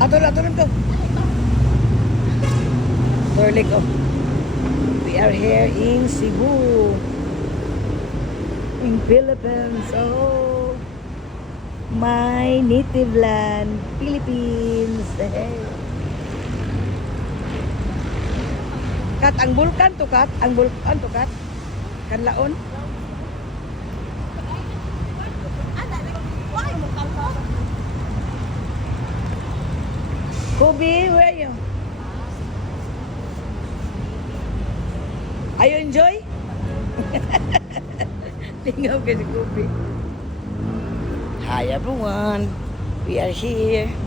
Atol, atol to. Torlik oh. We are here in Cebu. In Philippines. Oh. My native land, Philippines. Kat, ang bulkan to, Kat. Ang bulkan to, Kat. Kanlaon. Kobe, where are you? Are you enjoy? Tingaw ka si Kobe. Hi everyone. We are here.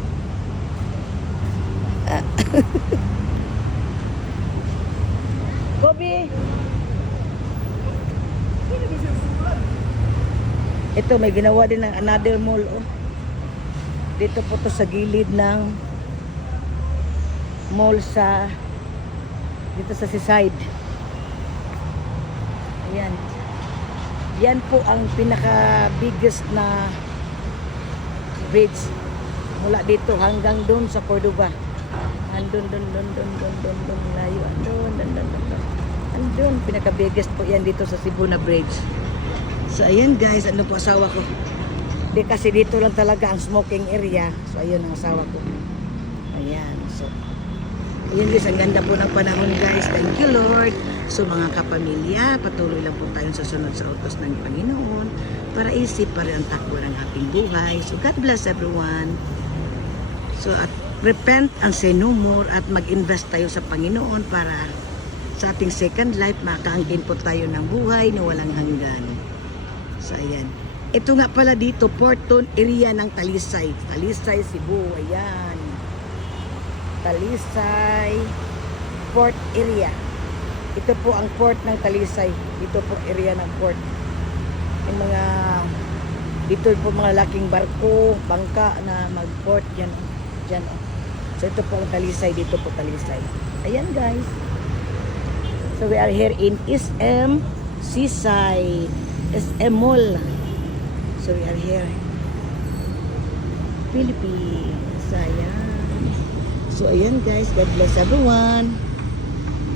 Ah. Kobe! Ito, may ginawa din ng another mall. Oh. Dito po to sa gilid ng mall sa dito sa seaside. Ayan. Yan po ang pinaka biggest na bridge mula dito hanggang doon sa Cordoba. Andun, dun, dun, dun, dun, dun, dun, layo. Andun, dun, dun, dun, dun. Andun, pinaka biggest po yan dito sa Cebu na bridge. So, ayan guys, ano po asawa ko. Di kasi dito lang talaga ang smoking area. So, ayun ang asawa ko. Ayan, so. Ayun guys, ang ganda po ng panahon guys. Thank you Lord. So mga kapamilya, patuloy lang po tayong susunod sa utos ng Panginoon para isip pa rin ang takbo ng ating buhay. So God bless everyone. So at repent and say no more at mag-invest tayo sa Panginoon para sa ating second life makaangkin po tayo ng buhay na walang hanggan. So ayan. Ito nga pala dito, Porton area ng Talisay. Talisay, Cebu. Ayan. Talisay Port area. Ito po ang port ng Talisay. Ito po area ng port. Yung mga dito po mga laking barko, bangka na mag-port dyan. Dyan. oh. So ito po ang Talisay. Dito po Talisay. Ayan guys. So we are here in SM Seaside. SM Mall. So we are here. Philippines. Ayan. So, ayan guys. God bless everyone.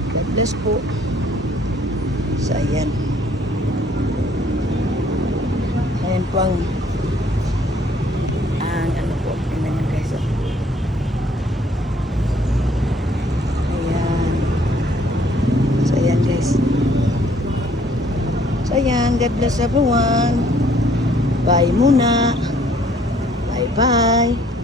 God bless po. So, ayan. Ayan po ang ang ano po. Tingnan nyo guys. Ayan. So, ayan guys. So, ayan. God bless everyone. Bye muna. Bye-bye.